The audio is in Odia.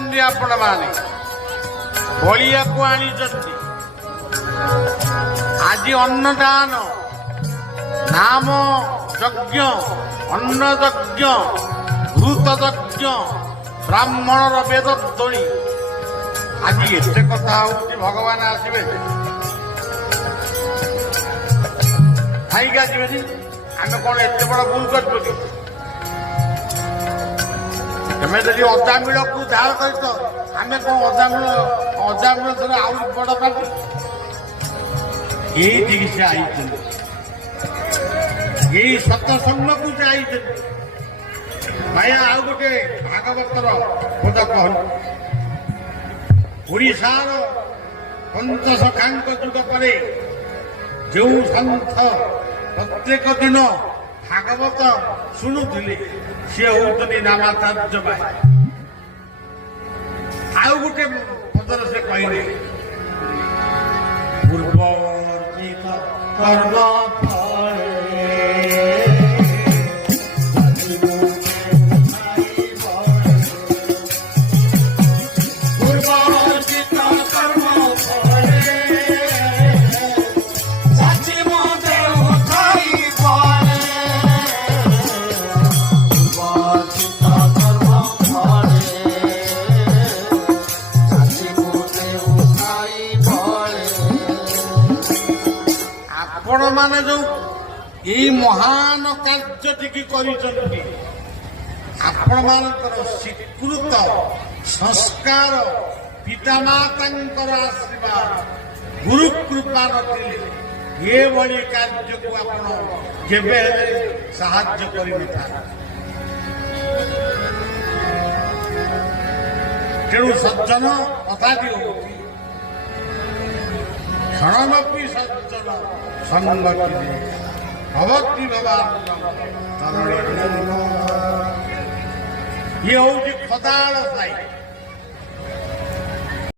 ଜାଣିଛନ୍ତି ଆପଣମାନେ ବଳିଆକୁ ଆଣିଛନ୍ତି। ଆଜି ଅନ୍ନଦାନ, ନାମ ଯଜ୍ଞ, ଅନ୍ନ ଯଜ୍ଞ, ଘୃତ ଯଜ୍ଞ, ବ୍ରାହ୍ମଣର ବେଦ ଧ୍ୱନି, ଆଜି ଏତେ କଥା ହଉଛି। ଭଗବାନ ଆସିବେ ଖାଇକି ଆସିବେନି? ଆମେ କଣ ଏତେ ବଡ ଭୁଲ କରିଛୁ କି? ତମେ ଯଦି ଅଜାମିଳକୁ ଧାର କରିଛ, ଆମେ କଣ ଅଜାମିଳ ଧର ଆହୁରି ବଡ ପାଟି? ଏଇଠିକି ସେ ଆଇଛନ୍ତି, ଏଇ ସତସଙ୍ଗକୁ ସେ ଆଇଛନ୍ତି। ଭାଇ ଆଉ ଗୋଟେ ଭାଗବତର କଥା କହନ୍ତୁ। ଓଡ଼ିଶାର ପଞ୍ଚସଖାଙ୍କ ଯୁଗ ପରେ ଯେଉଁ ସନ୍ଥ ପ୍ରତ୍ୟେକ ଦିନ ଭାଗବତ ଶୁଣୁଥିଲେ ସେ ହଉଛନ୍ତି ନାମାଚାର୍ଯ୍ୟ ଭାଇ। ଆଉ ଗୋଟେ ପଦରେ ସେ କହିଲେ, ପୂର୍ବବର୍ତ୍ତିତ କର୍ମ ଆପଣମାନେ ଯୋଉ ଏଇ ମହାନ କାର୍ଯ୍ୟଟିକି କରିଛନ୍ତି, ଆପଣମାନଙ୍କର ସ୍ୱୀକୃତ ସଂସ୍କାର, ପିତାମାତାଙ୍କର ଆଶୀର୍ବାଦ, ଗୁରୁ କୃପା ନଥିଲେ ଏଭଳି କାର୍ଯ୍ୟକୁ ଆପଣ କେବେ ହେଲେ ସାହାଯ୍ୟ କରିନଥାନ୍ତି। ତେଣୁ ସଜ୍ଜନ କଥାଟି ହଉଛି, କ୍ଷଣମପି ସଜ୍ଜନ ସଙ୍ଗତି ଭବତି ଭବାନ। ଇଏ ହଉଛି ଖଦାଳ ସାହି।